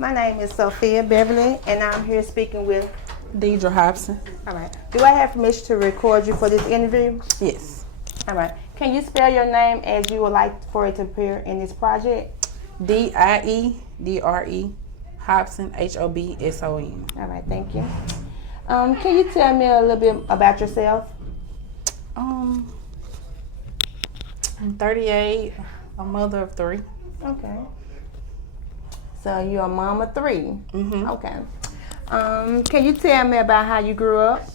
My name is Sophia Beverly, and I'm here speaking with Diedre Hobson. All right. Do I have permission to record you for this interview? Yes. All right. Can you spell your name as you would like for it to appear in this project? Diedre Hobson, Hobson. All right. Thank you. Can you tell me a little bit about yourself? I'm 38, a mother of 3. Okay. So you're a mom of 3. Mm-hmm. Okay. Can you tell me about how you grew up?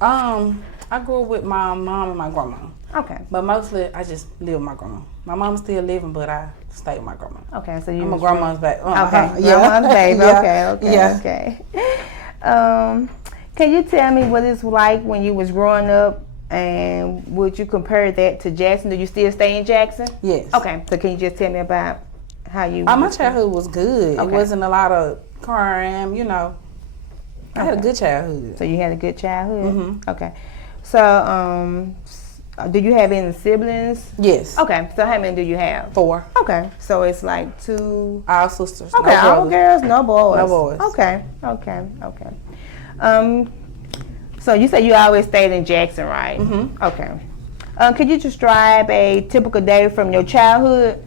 I grew up with my mom and my grandma. Okay. But mostly I just live with my grandma. My mom's still living, but I stay with my grandma. Okay, so I'm a grandma's baby. Okay, Yeah. grandma's baby. Yeah. Okay. Can you tell me what it's like when you was growing up, and would you compare that to Jackson? Do you still stay in Jackson? Yes. Okay, so can you just tell me about how you... My childhood was good. Okay. It wasn't a lot of crime, I had a good childhood. So you had a good childhood? Mm-hmm. Okay. So, do you have any siblings? Yes. Okay, so how many do you have? 4. Okay, so it's like 2... All sisters. Okay, no all girls, no boys. No boys. Okay. So you said you always stayed in Jackson, right? Mm-hmm. Okay. Could you describe a typical day from your childhood?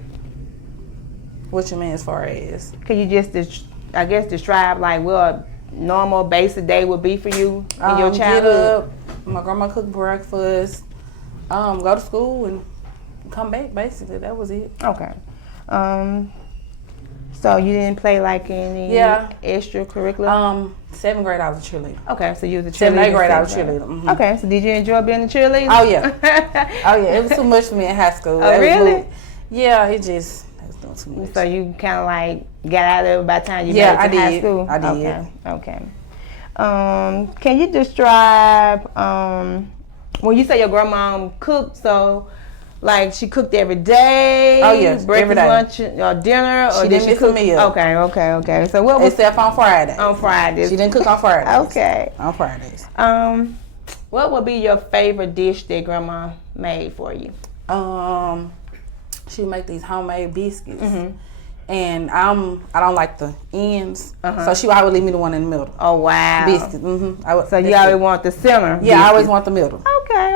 What you mean as far as? Could you just, describe like what a normal basic day would be for you in your childhood? Get up, my grandma cooked breakfast, go to school and come back. Basically, that was it. Okay. So you didn't play like any extracurricular? 7th grade I was a cheerleader. Okay, so you was a cheerleader. 7th, 8th grade I was a cheerleader. Mm-hmm. Okay, so did you enjoy being a cheerleader? Oh yeah. It was too much for me in high school. Oh really? Yeah, it was doing too much. So you kind of like got out of it by the time you made it to high school? I did. Okay. Can you describe when you say your grandma cooked? So, like she cooked every day? Oh yes, breakfast, lunch, or dinner, or she didn't miss a meal. Okay. So what was except on Friday? On Fridays, she didn't cook on Fridays. Okay. On Fridays. What would be your favorite dish that grandma made for you? She would make these homemade biscuits. Mm-hmm. And I don't like the ends, so she would always leave me the one in the middle. Oh wow! Biscuits. Mm-hmm. So you always want the center? Yeah, I always want the middle.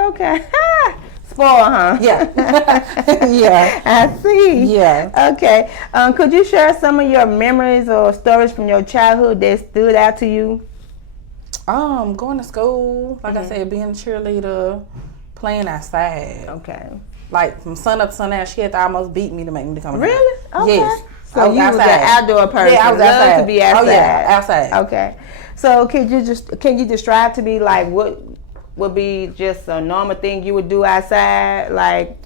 Okay. Spoil, huh? Yeah. Yeah. I see. Yeah. Okay. Could you share some of your memories or stories from your childhood that stood out to you? Going to school, like I said, being a cheerleader, playing outside. Okay. Like from sun up to sundown, she had to almost beat me to make me come. Really? Okay. Yes. So you was an outdoor person. Yeah, I was outside. Love to be outside. Oh yeah, outside. Okay. So can you describe to me like what would be just a normal thing you would do outside? Like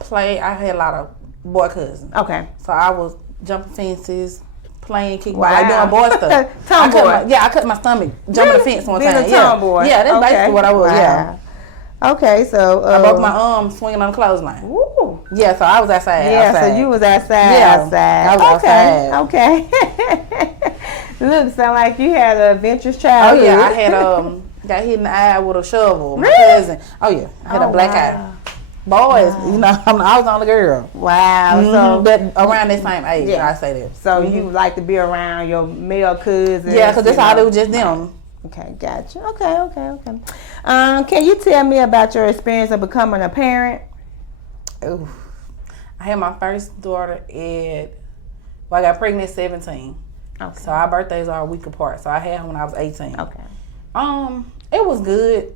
play. I had a lot of boy cousins. Okay. So I was jumping fences, playing kickball, wow. like doing boy stuff. Tomboy. I cut my stomach jumping the fence one time. Being a tomboy. Yeah, that's basically what I was. Wow. Yeah. Okay, so I broke my arm swinging on the clothesline. Ooh. Yeah, so I was outside. Yeah, outside. so you was outside. Yeah, outside. I was okay. outside. Okay. Look, sound like you had an adventurous childhood. Oh yeah, I had got hit in the eye with a shovel. My really? cousin. Oh yeah, I had a black eye. Boys, I was the only girl. Wow. Mm-hmm. So but around that same age, yeah. I say that. So you like to be around your male cousins? Yeah, because that's all I do, just them. Okay, gotcha. Okay. Can you tell me about your experience of becoming a parent? Ooh. I had my first daughter I got pregnant at 17. Okay. So our birthdays are a week apart. So I had her when I was 18. Okay. It was good,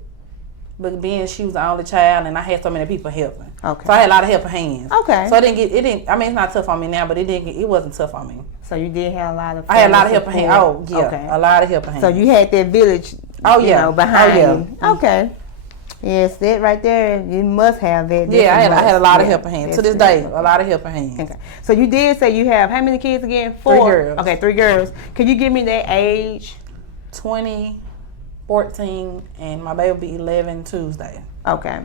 but being she was the only child and I had so many people helping. Okay. So I had a lot of helping hands. Okay. So it didn't, I mean, it's not tough on me now, but it wasn't tough on me. So you did have a lot of... I had a lot of helping hands. Oh, yeah. Okay. A lot of helping hands. So you had that village, behind you. Okay. Yes, that right there, you must have that. Yeah, I had a lot of helping hands. To this day, a lot of helping hands. Okay. So you did say you have how many kids again? 4? 3 girls. Okay, 3 girls. Can you give me their age? 20, 14, and my baby will be 11 Tuesday. Okay.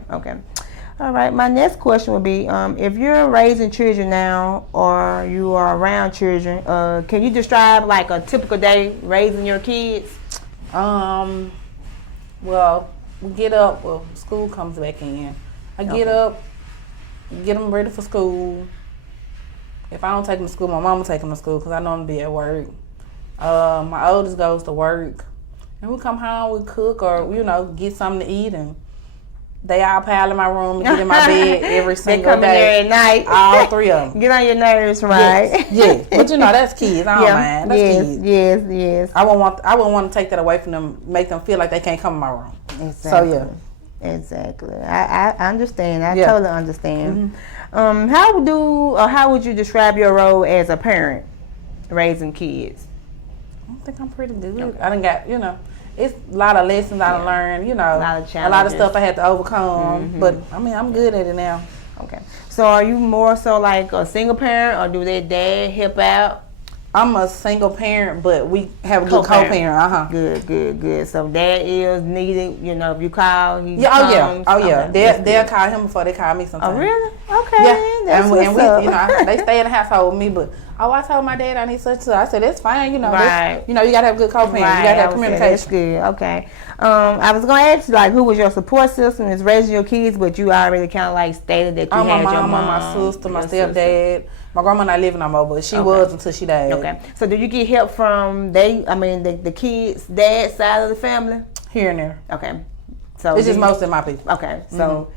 All right. My next question would be, if you're raising children now or you are around children, can you describe like a typical day raising your kids? Well, we get up. Well, school comes back in. I get up, get them ready for school, If I don't take them to school, my mama take them to school because I know I'm gonna be at work. My oldest goes to work, and we come home, we cook or get something to eat, and they all pile in my room and get in my bed every single come day. in there at night. All 3 of them. Get on your nerves, right? Yes. But that's kids. I don't mind. That's kids. Yes. I wouldn't want to take that away from them, make them feel like they can't come in my room. Exactly. So Exactly. I understand. I totally understand. Mm-hmm. How would you describe your role as a parent raising kids? I think I'm pretty good. Okay. I done got, it's a lot of lessons I done learned, a lot of challenges. A lot of stuff I had to overcome. But I'm good at it now. Okay. So are you more so like a single parent, or do their dad help out? I'm a single parent, but we have a good co-parent. Good. So dad is needed. If you call, he comes. Okay, they'll call him before they call me sometimes. Oh really? Okay. Yeah. That's what's up. They stay in the household with me, but I told my dad I need such. I said that's fine. Right. You gotta have a good co-parent. Right. You gotta have communication. That's good. Okay. I was gonna ask you who was your support system is raising your kids, but you already kind of stated that you had your mom, my sister, my stepdad. My grandma not living no more, but she was until she died. Okay. So do you get help from the kids' dad side of the family? Here and there. Okay. So it's just mostly my people. Okay. So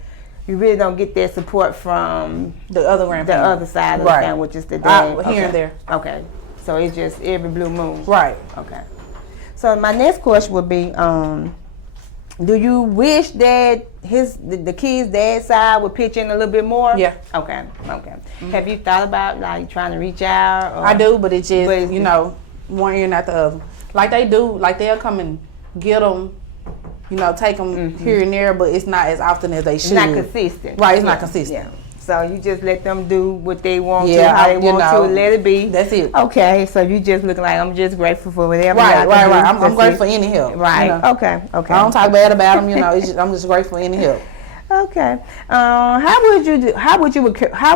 you really don't get that support from the other grandparents. The other side of the family, which is the dad. Here and there. Okay. So it's just every blue moon. Right. Okay. So my next question would be, do you wish that the kids' dad side would pitch in a little bit more? Yeah. Okay. Mm-hmm. Have you thought about trying to reach out? I do, but it just one ear not the other. Like they do, they'll come and get them, take them here and there, but it's not as often as they should. It's not consistent. Right. It's not consistent. Yeah. So you just let them do what they want to, how they want to, let it be. That's it. Okay, so you just looking like I'm just grateful for whatever. Right. I'm grateful for any help. Right. Okay. I don't talk bad about them. I'm just grateful for any help. Okay. How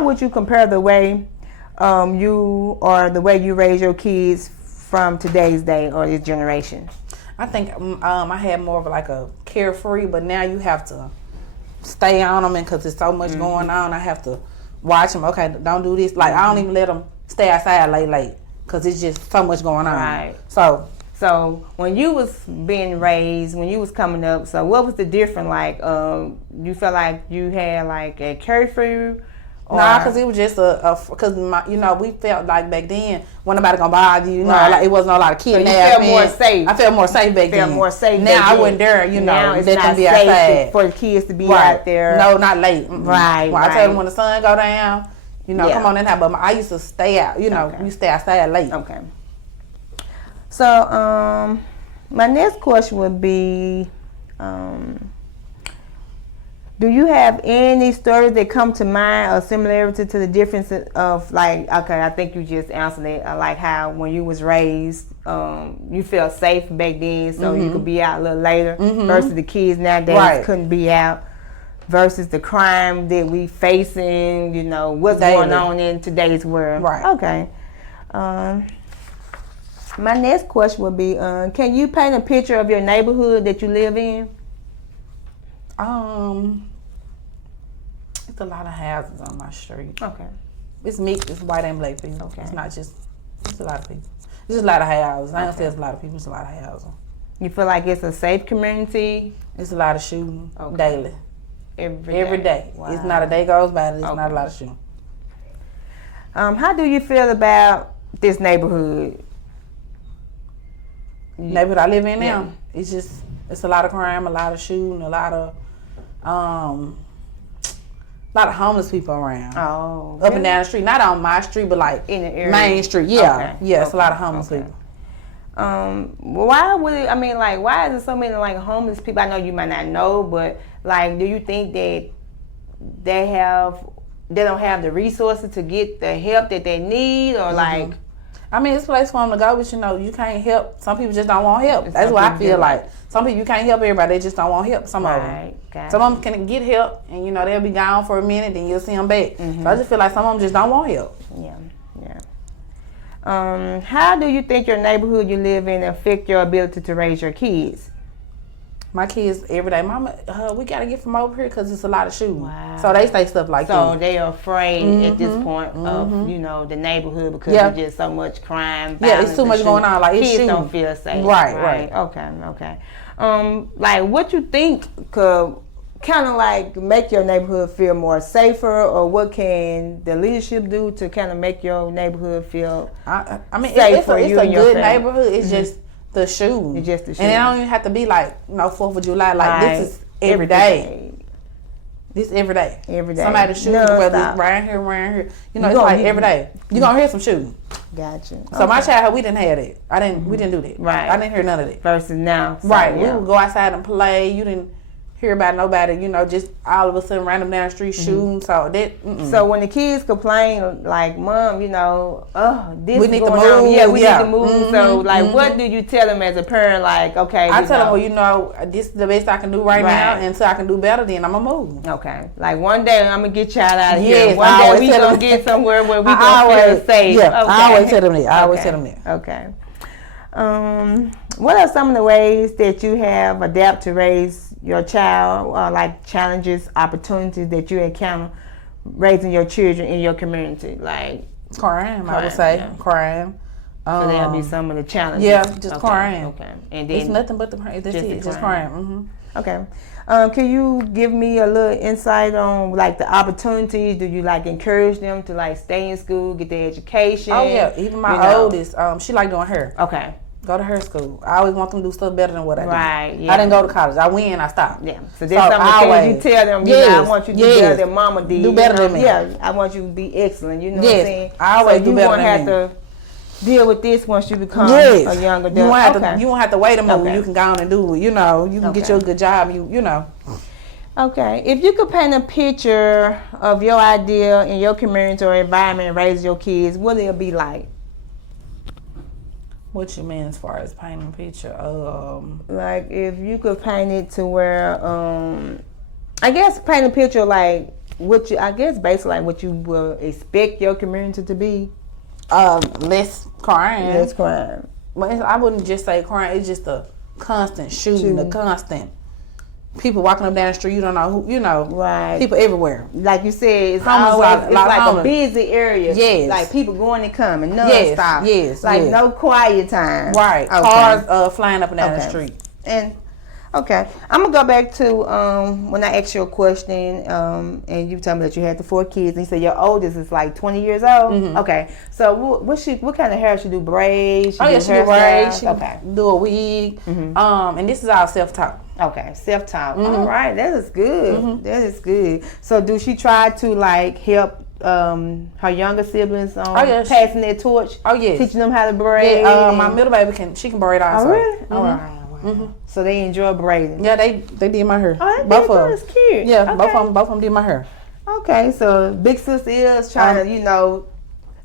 would you compare the way the way you raise your kids from today's day or this generation? I think I had more of a carefree, but now you have to stay on them, and because there's so much going on, I have to watch them. Okay, don't do this. I don't even let them stay outside late because it's just so much going on. Right. So when you was being raised, when you was coming up, so what was the difference? You felt like you had a carefree? Nah, because it was just because we felt like back then, when nobody gonna bother you, it wasn't a lot of kidnapping. So you felt more safe. I felt more safe back then. More safe. Now I wasn't there, now it's let not them be safe outside for the kids to be out there. No, not late. Right. I tell them when the sun go down, come on in there. But I used to stay out. You stay outside late. Okay. So my next question would be, do you have any stories that come to mind or similarity to the difference of I think you just answered it, like how when you was raised, you felt safe back then, so you could be out a little later versus the kids nowadays couldn't be out versus the crime that we facing, what's going on in today's world. Right. Okay. My next question would be, can you paint a picture of your neighborhood that you live in? It's a lot of houses on my street. Okay. It's mixed. It's white and black people. Okay. It's not just. It's a lot of people. It's just a lot of houses. I don't say it's a lot of people. It's a lot of houses. You feel like it's a safe community? It's a lot of shooting daily. Every day. Wow. It's not a day goes by that it's not a lot of shooting. How do you feel about this neighborhood? Neighborhood I live in now. It's a lot of crime, a lot of shooting, a lot of homeless people around. Oh, up and down the street, not on my street, but in the area. Main Street. Yeah, it's a lot of homeless people. Why is there so many homeless people? I know you might not know, but do you think that they don't have the resources to get the help that they need, or it's a place for them to go, but you can't help. Some people just don't want help. That's what I feel like. Some people you can't help everybody. They just don't want help. Some of them. Some of them can get help, and they'll be gone for a minute, then you'll see them back. So I just feel like some of them just don't want help. Yeah. How do you think your neighborhood you live in affect your ability to raise your kids? My kids every day, Mama, we got to get from over here because it's a lot of shooting. Wow. So they say stuff like that. So they are afraid at this point of, you know, the neighborhood because there's just so much crime, violence. It's too much going on. Like, it's kids shooting. don't feel safe. Right. Okay. Like, what you think could kind of like make your neighborhood feel more safer, or what can the leadership do to kind of make your neighborhood feel I mean, safe it's for a you and your good family? neighborhood. It's just the shooting. It's just the shooting. And it don't even have to be like, you know, 4th of July. Like, this is every day. This every day. Every day. Somebody shooting, whether it's around here. You know, it's like every day. You're going to hear some shooting. Gotcha. So my childhood, we didn't have that. We didn't do that. Right. I didn't hear none of that. Versus now. So, right. We would go outside and play. You didn't hear about nobody, you know, just all of a sudden random down the street shooting. So that. So when the kids complain, like, Mom, you know, this we is need going to move. on. Yeah, we need to move. So like, what do you tell them as a parent? Like, okay, I tell them, well, you know, this is the best I can do right now, and so I can do better, then I'm gonna move. Okay, like one day I'm gonna get y'all out of here. Yes, One day we gonna get somewhere where we gonna feel safe. Yeah, okay. I always tell them that. Okay. What are some of the ways that you have adapt to raise your child, like challenges, opportunities that you encounter raising your children in your community? Like crime, I would say. Crime. So there'll be some of the challenges. Yeah, just crime. Okay. And then it's nothing but just crime. Okay. Can you give me a little insight on like the opportunities? Do you like encourage them to like stay in school, get their education? Oh yeah, even my oldest, she like doing hair. Okay. Go to her school. I always want them to do stuff better than what I did. Right. Yeah. I didn't go to college. I went and I stopped. Yeah. So there's some of the things you tell them. You know, I want you to do better than Mama did. Do better than me. Yeah. I want you to be excellent. You know what I'm saying? I always do better than me. You won't have to deal with this once you become a young adult. You won't have to wait a minute. You can go on and do it. You know, you can get you a good job. You know. Okay. If you could paint a picture of your idea in your community or environment and raise your kids, what it'll be like? What you mean as far as painting a picture? Like if you could paint it to where, I guess paint a picture like what you, I guess basically like what you will expect your community to be. Less crime. Less crime. But I wouldn't just say crime. It's just a constant shooting, a constant people walking up down the street. You don't know who. You know, right? People everywhere. Like you said, it's always it's like a busy area. Yes. Like people going and coming nonstop. Yes. Like no quiet time. Right. Okay. Cars flying up and down the street. And okay, I'm gonna go back to when I asked you a question, and you told me that you had the 4 kids, and you said your oldest is like 20 years old. Mm-hmm. Okay, so what kind of hair she do? Braids? She do braids. She do a wig. Mm-hmm. And this is all self-taught. Okay, self-taught. Mm-hmm. All right, that is good. Mm-hmm. That is good. So do she try to like help her younger siblings on passing their torch? Oh yes, teaching them how to braid. Yeah, my middle baby can braid also. Oh really? Mm-hmm. All right. Mm-hmm. So they enjoy braiding. Yeah, they did my hair. Oh, both of them. That's cute. Yeah, okay. both of them did my hair. Okay, so big sister is trying to,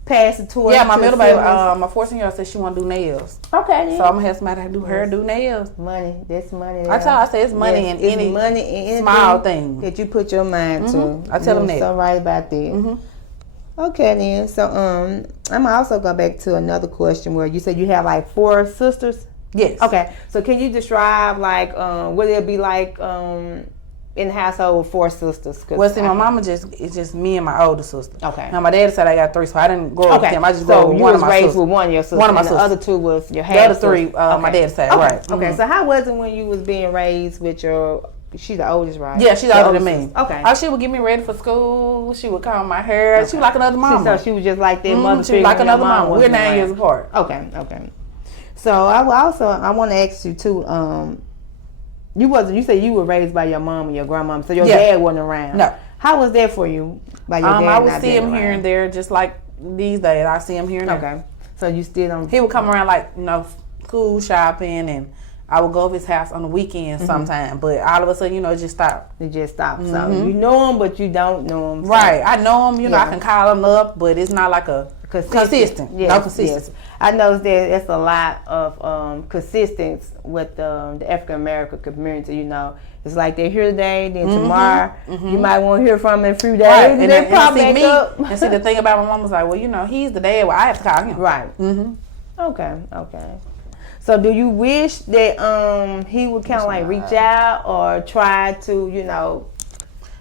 pass the torch. Yeah, my middle baby, my 14-year-old said she want to do nails. Okay, then. So I'm gonna have somebody do hair, do nails. Money, that's money. I said it's money in any small thing that you put your mind to. I tell them that. So right about that. Mm-hmm. Okay, then. So I'm also go back to another question where you said you have like 4 sisters. Yes. Okay. So can you describe like what it'll be like in the household with 4 sisters? Well, see, my mama it's just me and my older sister. Okay. Now my dad said I got 3, so I didn't grow up with them. I just grew up with one of my sisters. So you was raised sisters. with one of your sisters. One of my and sisters. The other 2 was your half. The other 3, my dad said. Okay. Right. Okay. So how was it when you was being raised with your? She's the oldest, right? Yeah, she's older than me. Okay. Oh, she would get me ready for school. She would comb my hair. Okay. She was like another mama. So she was just like that mother. She was like another mama. We're 9 years apart. Okay. So I want to ask you too. You said you were raised by your mom and your grandmom, so your dad wasn't around. No. How was that for you? By your dad I would see him around? here and there, just like these days. I see him here and there. Okay. So you still don't. He would come around like school shopping, and I would go to his house on the weekends sometime. But all of a sudden, it just stopped. It just stopped. So you know him, but you don't know him. So. Right. I know him. I can call him up, but it's not like a consistent. Yes, no consistency. Yes. I noticed that it's a lot of consistency with the African American community. It's like they're here today, then tomorrow you might want to hear from them in a few days, right. and then pop back up. And see, the thing about my mom was like, well, he's the dad. Well, I have to call him. Right. Mm-hmm. Okay. So do you wish that he would kind of like reach out or try to, you know,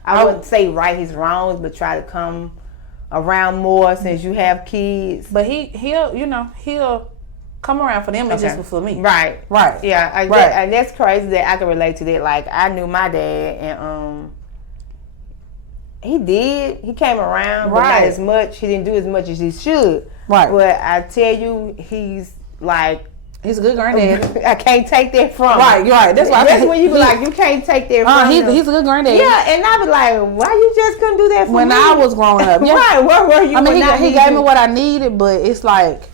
I wouldn't say right his wrongs, but try to come around more since you have kids? But he'll come around for them and just for me. Right. Yeah, and that's crazy that I can relate to that. Like, I knew my dad, and he came around, but not as much. He didn't do as much as he should. Right. But I tell you, he's a good granddad. I can't take that from him. Right. That's when you be like, you can't take that from him. He's a good granddad. Yeah, and I be like, why you just couldn't do that for me? When I was growing up. Yeah. Right, where were you? I mean, he gave me what I needed, but it's like,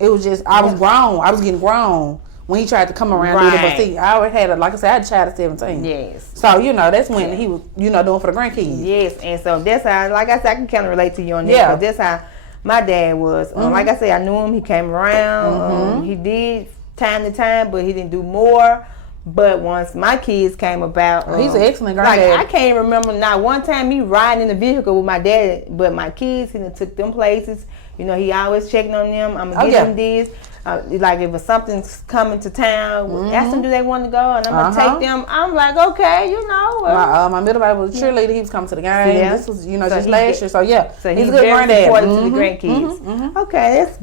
it was just, I was grown. I was getting grown when he tried to come around and do it. But see, I already had, like I said, I had a child at 17. Yes. So, that's when he was, doing for the grandkids. Yes, and so that's how, like I said, I can kind of relate to you on that. Yeah. But that's how my dad was. Like I said, I knew him. He came around. He did time to time, but he didn't do more. But once my kids came about, he's an excellent granddad. Like, I can't remember not one time me riding in the vehicle with my dad, but my kids, he done took them places. He always checking on them. I'm gonna get them this. Like if something's coming to town, ask them do they want to go, and I'm gonna take them. I'm like, okay, my middle brother was a cheerleader. He was coming to the game. Yeah. This was, so just last year. So yeah, so he's a good granddad. To the grandkids. Okay, that's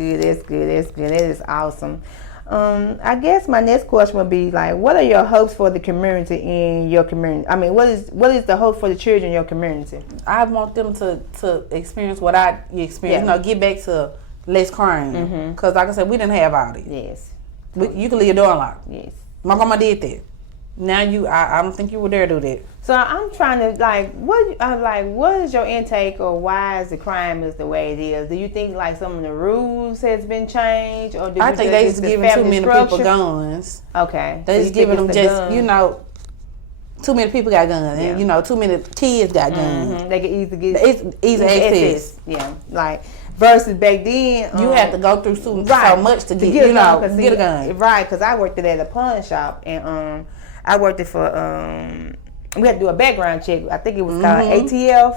good. That is awesome. I guess my next question would be like, what are your hopes for the community in your community? I mean, what is the hope for the children in your community? I want them to experience what I experienced. Yeah. Get back to less crime. Because like I said, we didn't have all this. Yes. You can leave your door unlocked. Yes. My grandma did that. Now I don't think you would dare do that. So I'm trying to what is your intake, or why is the crime is the way it is? Do you think like some of the rules has been changed, or I think they just giving too many people guns. Okay. They just giving them too many people got guns, and too many kids got guns. They can easily get easy access. Yeah, like. Versus back then, you had to go through so much to get a gun. Right, because I worked at a pawn shop, and I worked it for we had to do a background check. I think it was called ATF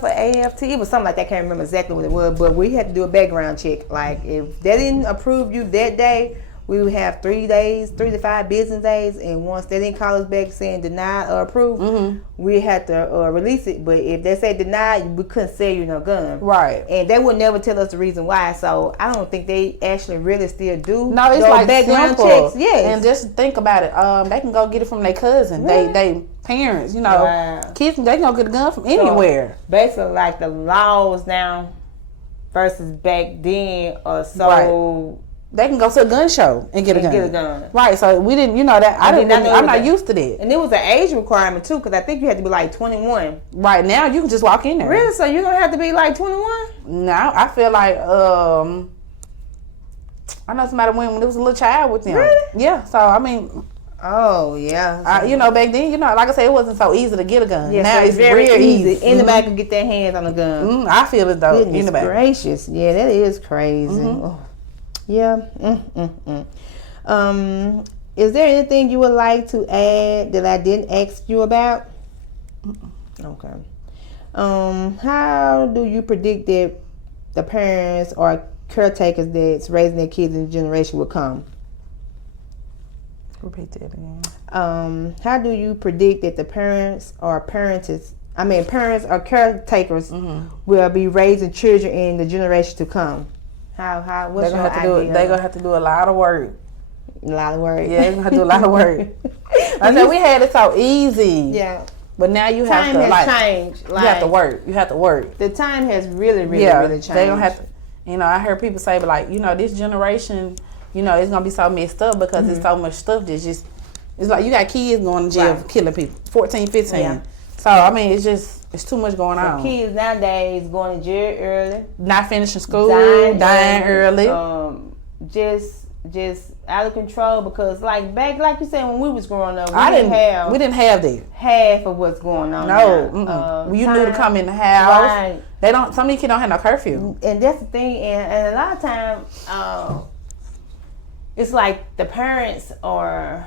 or AFT. It was something like that. I can't remember exactly what it was, but we had to do a background check. Like if they didn't approve you that day, we would have 3 to 5 business days, and once they didn't call us back saying denied or approved, we had to release it. But if they say denied, we couldn't sell you no gun. Right. And they would never tell us the reason why. So I don't think they actually really still do. No, it's like background checks. Yes. And just think about it. They can go get it from their cousin, they parents. Kids, they can go get a gun from anywhere. So basically, like the laws now versus back then are so. Right. They can go to a gun show and get a gun. Right, so we didn't, that. I'm not used to that. And it was an age requirement too, because I think you had to be like 21. Right, now you can just walk in there. Really? So you don't have to be like 21? No, I feel like, I know somebody went when there was a little child with them. Really? Yeah, so I mean. Oh, yeah. Back then, like I said, it wasn't so easy to get a gun. Yeah, now so it's very easy. Anybody can get their hands on a gun. I feel it though. Goodness gracious. Yeah, that is crazy. Oh. Yeah. Is there anything you would like to add that I didn't ask you about? Okay. How do you predict that the parents or caretakers that's raising their kids in the generation will come? Repeat that again. How do you predict that the parents or caretakers will be raising children in the generation to come? What's your idea? They're gonna have to do a lot of work. A lot of work. Yeah, they're gonna have to do a lot of work. I said we had it so easy. Yeah. But now you have to time has changed. You have to work. You have to work. The time has really changed. They don't have to. I heard people say, but like, this generation, it's gonna be so messed up because there's so much stuff that's just. It's like you got kids going to jail for killing people, 14, 15. Yeah. So I mean, it's too much going on. Kids nowadays going to jail early, not finishing school, dying early, just out of control because like you said when we was growing up, we didn't have that half of what's going on. No, you knew to come in the house. Right. They don't. Some of these kids don't have no curfew, and that's the thing. And a lot of times, it's like the parents are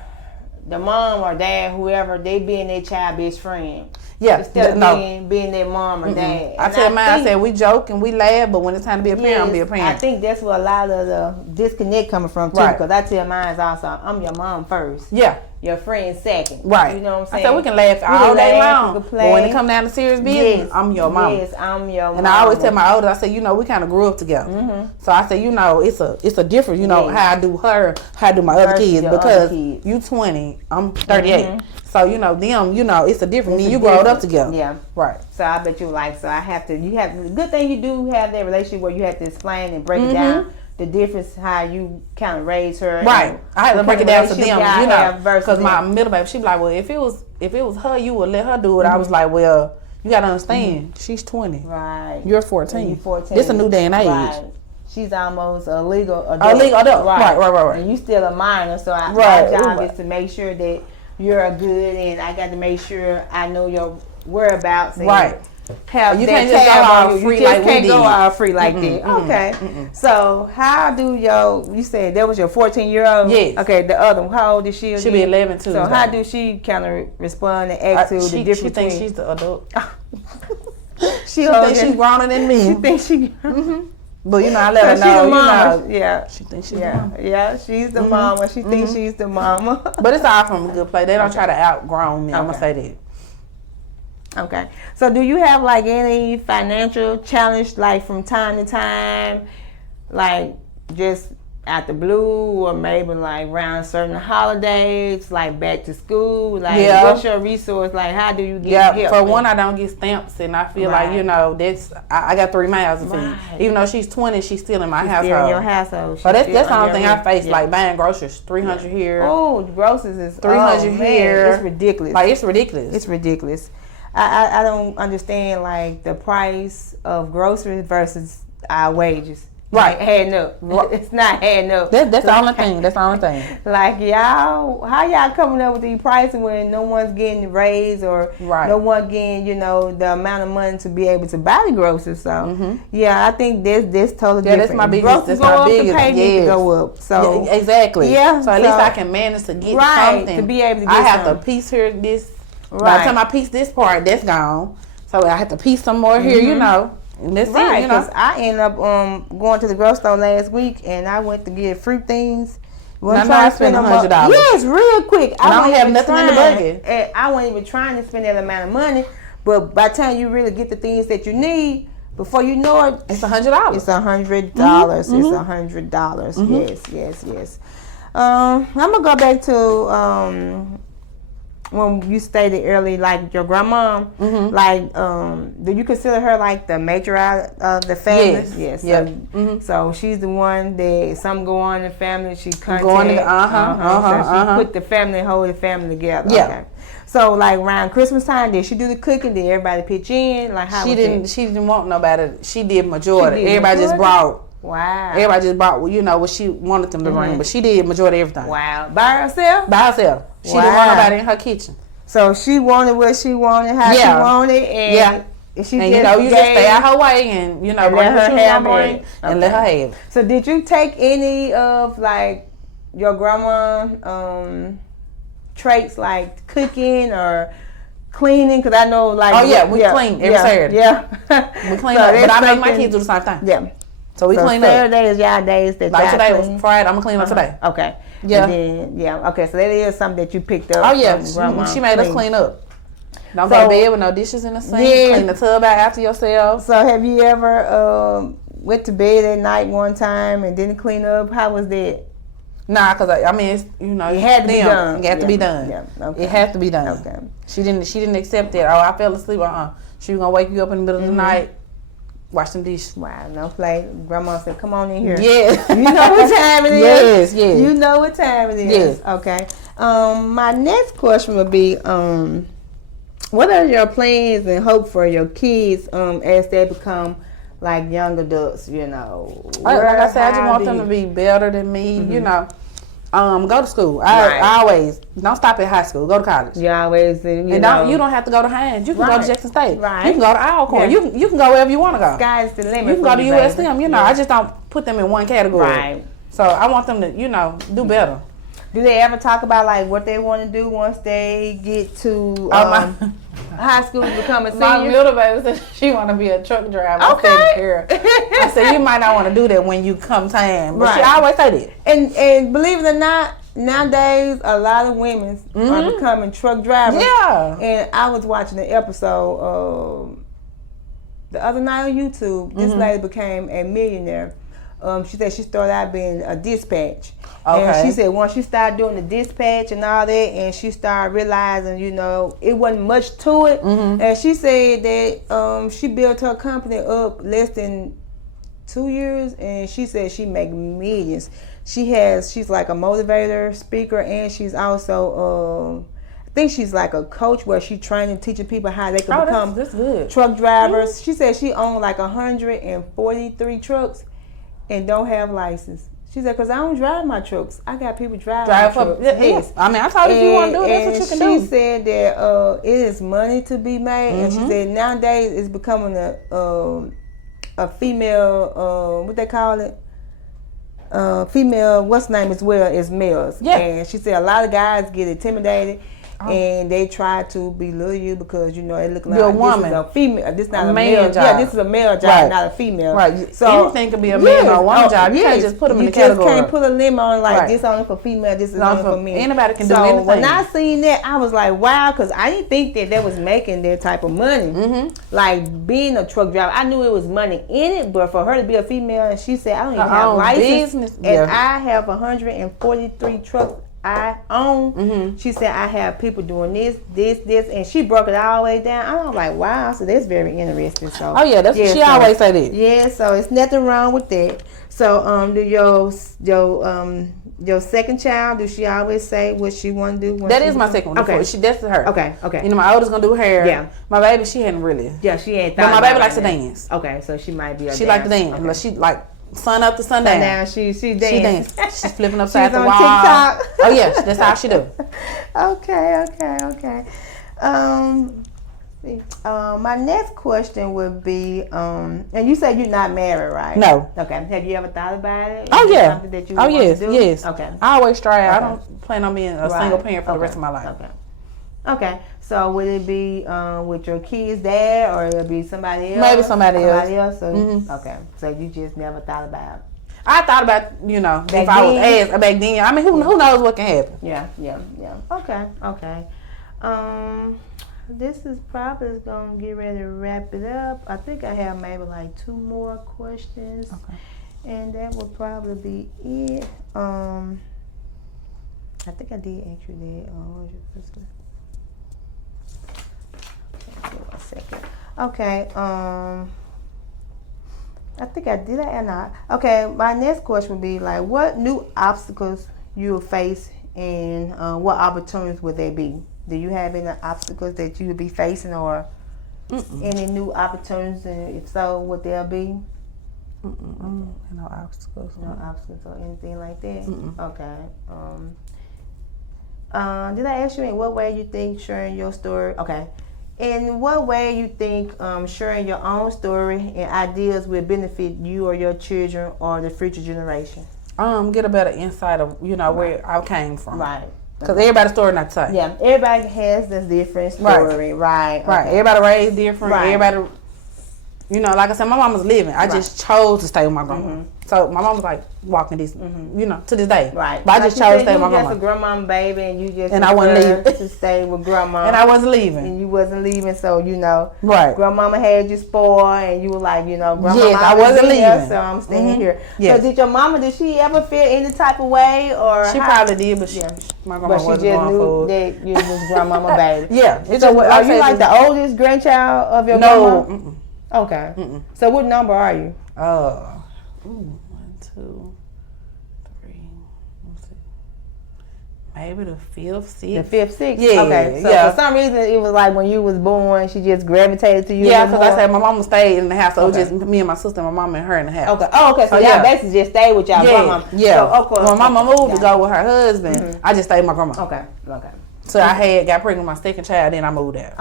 the mom or dad, whoever, they being their child best friend. Yeah, instead of being their mom or dad. I tell mine, I said we joke and we laugh, but when it's time to be a parent, I'm be a parent. I think that's where a lot of the disconnect coming from too. Because I tell mine also, I'm your mom first. Yeah. Your friend second. Right. You know what I'm saying? I said we can laugh all day long, but when it come down to serious business, I'm your mom. Yes, I'm your mom. And I always tell my oldest, I say, we kind of grew up together. So I say, it's a difference, how I do her, how I do my other kids, because you 20, I'm 38. So, them, it's a difference. You growed up together. Yeah. Right. So I bet you so I have to, the good thing you do have that relationship where you have to explain and break it down. The difference, how you kind of raise her. Right. I had to break it down to them, because my middle baby, she be like, well, if it was her, you would let her do it. I was like, well, you got to understand, she's 20. Right. You're 14. You're 14. This a new day and age. Right. She's almost a legal adult. A legal adult. Right. And you still a minor, so my job is to make sure that you're good, and I got to make sure I know your whereabouts. And right. You can't just go all free like we did. Go all free like that. Okay. So how do you said that was your 14-year-old? Yes. Okay, the other one, how old is she again? She'll be 11 too. So how do she kind of respond and act to the difference? She thinks she's the adult. She thinks she's growner than me. She thinks she But I let her know, she's the mama. Yeah. She thinks she's the mama. Yeah, she's the mama. She thinks she's the mama. But it's all from a good place. They don't try to outgrow me. I'm gonna say that. Okay. So do you have any financial challenge from time to time, just out the blue, or maybe around certain holidays, back to school? What's your resource? How do you get help? For one, I don't get stamps, and I feel that's I got 3 miles to feed. Even though she's 20, she's still in my household. Still in your household. So that's the only thing I face, buying groceries, $300 here. Oh, groceries is $300 here. It's ridiculous. It's ridiculous. It's ridiculous. I don't understand the price of groceries versus our wages. Right. Adding up. It's not adding up. That's the only thing. That's the only thing. Y'all, how y'all coming up with these prices when no one's getting raised or no one getting, the amount of money to be able to buy the groceries? So I think that's totally different. That's my biggest. That's my biggest. The pay need to go up. So exactly. Yeah. So at least I can manage to get something. To be able to get I have to piece here this. By the time I piece this part, that's gone. So I have to piece some more here, And that's it, because I ended up going to the grocery store last week, and I went to get fruit things. I know I spent $100. Yes, real quick. I don't have nothing in the budget. I wasn't even trying to spend that amount of money, but by the time you really get the things that you need, before you know it, it's $100. It's $100. It's $100. Yes. I'm gonna go back to when you stated earlier, your grandma, do you consider her the matriarch of the family? Yes. So she's the one that something go on in the family. She So she put the family, hold the family together. Yeah. Okay. So around Christmas time, did she do the cooking? Did everybody pitch in? How she didn't? She didn't want nobody. She did majority. Everybody just brought. Wow. Everybody just brought, what she wanted them to bring, but she did majority of everything. Wow. By herself? By herself. She didn't want nobody in her kitchen. So she wanted what she wanted, how she wanted, and she you just stay out her way and, bring what you want to bring and let her have it. So did you take any of, your grandma traits, cooking or cleaning? Because I know, we clean every Saturday. Yeah. We clean up, but I make my kids do the same thing. Yeah. So we clean up. Saturday is y'all days that y'all today clean. was Friday. I'm going to clean up today. Okay. Yeah. And then, okay. So that is something that you picked up. Oh, yeah. From grandma. She made us clean up. Don't go to bed with no dishes in the sink. Clean the tub out after yourself. So have you ever went to bed at night one time and didn't clean up? How was that? Nah, because it had to be done. It had to be done. Yeah. Okay. It had to be done. Okay. She didn't accept that. Oh, I fell asleep. She was gonna wake you up in the middle of the night. Wash some dishes. Wow, no play. Grandma said, "Come on in here." Yeah. You know what time it is. Yes. You know what time it is. Yes. Okay. My next question would be, what are your plans and hope for your kids as they become young adults? Like I said, I just want them to be better than me. Go to school. I always don't stop at high school. Go to college. You always you don't have to go to Hines. You can go to Jackson State. Right. You can go to Alcorn. Yeah. You can go wherever you want to go. Sky's the limit. You can go to USM. I just don't put them in one category. Right. So I want them to do better. Do they ever talk about like what they want to do once they get to high school to become a senior? My little baby said she want to be a truck driver. Okay. I said you might not want to do that when you come time, but she always say that. And believe it or not, nowadays a lot of women are becoming truck drivers. Yeah. And I was watching an episode the other night on YouTube. This lady became a millionaire. She said she started out being a dispatch. Okay. And she said once she started doing the dispatch and all that, and she started realizing, it wasn't much to it. And she said that she built her company up less than 2 years, and she said she make millions. She's like a motivator, speaker, and she's also I think she's like a coach where she's training, teaching people how they can become that's good. Truck drivers. She said she owned like 143 trucks and don't have license. She said, because I don't drive my trucks. I got people drive my trucks. Yes. I mean, I told her if you want to do it, that's what you can do. She said that it is money to be made. And she said nowadays it's becoming a female, what they call it? Female, what's name as well as males. Yeah. And she said a lot of guys get intimidated. And they try to belittle you because, it look like you're a woman. This is a female. This is not a male male job. Yeah, this is a male job, not a female. Right. So anything could be a man or a woman job. You can't just put them in the category. You just can't put a limit on this only for female, this is only for men. Anybody can do anything. So when I seen that, I was like, wow, because I didn't think that was making that type of money. Like being a truck driver, I knew it was money in it, but for her to be a female, and she said, I don't even have a license, and I have 143 trucks I own. She said I have people doing this, and she broke it all the way down. I was like, wow, so that's very interesting. So that's what she always say that. Yeah, so it's nothing wrong with that. So do your second child, do she always say what she want to do? That is my second one. Okay, that's her. Okay. My oldest gonna do hair. Yeah. My baby, she hadn't really. Yeah, she ain't. But my baby likes to dance. Okay, so she might be. She like to dance. Okay. She like. Sun up to sundown. She dance. She's flipping upside the on wall. TikTok. Oh yes, that's how she do. Okay. My next question would be, and you said you're not married, right? No. Okay. Have you ever thought about it? Oh yeah. Something that you want to do? Yes. Okay. I always strive. I don't plan on being a single parent for the rest of my life. Okay. So would it be with your kids' dad, or it'll be somebody else? Maybe somebody else. So, okay. So you just never thought about it? I thought about, if I was asked back then. I mean, who knows what can happen? Yeah. Okay. This is probably gonna get ready to wrap it up. I think I have maybe like 2 more questions. Okay. And that would probably be it. I think I did ask you that. Give me a second. Okay. I think I did that or not. Okay. My next question would be like, what new obstacles you will face, and what opportunities would they be? Do you have any obstacles that you would be facing, or any new opportunities? And if so, what they'll be? No obstacles. No obstacles or anything like that. Okay. Did I ask you in what way you think sharing your story? Okay. In what way you think sharing your own story and ideas will benefit you or your children or the future generation? Get a better insight of where I came from. Right. Because everybody's story not the same. Yeah, everybody has this different story. Right. Right. Everybody raised different. Right. Everybody, like I said, my mom was living. I just chose to stay with my grandma. So my mom was like walking this, to this day. Right. But I just chose to stay with my grandma. You just a grandma baby, and you just I wasn't leaving to stay with grandma. And I wasn't leaving. And you wasn't leaving, so right. Grandmama had you spoiled, and you were like, grandma. Yes, I wasn't leaving, so I'm staying here. Yes. So did your mama? Did she ever feel any type of way, or she probably did, but my grandma wasn't going food. That you was grandmama baby. Yeah. So are you like the oldest grandchild of your grandma? Okay. So what number are you? 1, 2, 3. Let's see. Maybe the 5th, 6th. The 5th, 6th? Yeah. Okay. So for some reason, it was like when you was born, she just gravitated to you. Yeah, because I said my mama stayed in the house, so it was just me and my sister, my mama and her in the house. Okay. Oh, okay. So y'all basically just stayed with y'all grandma. Yeah. So, of course, when my mama moved to go with her husband, I just stayed with my grandma. Okay. So I got pregnant with my second child, then I moved out.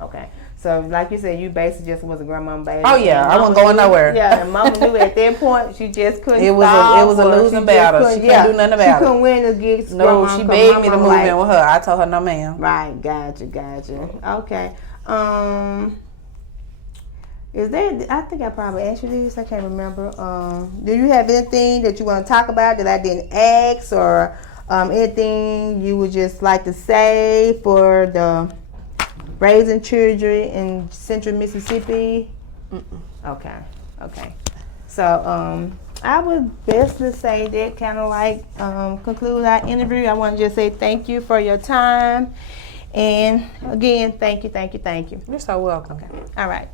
Okay. So, like you said, you basically just was a grandma baby. Oh yeah, I wasn't going nowhere. Yeah, and Mama knew at that point she just couldn't. It was a losing battle. She couldn't do nothing about it. She couldn't win the gigs. No, she begged me to move in with her. I told her no, ma'am. Right, gotcha. Okay. Is there? I think I probably asked you this. I can't remember. Do you have anything that you want to talk about that I didn't ask, or anything you would just like to say for the raising children in Central Mississippi? Okay. So I would best to say that kind of like conclude our interview. I want to just say thank you for your time, and again, thank you. You're so welcome. Okay. All right.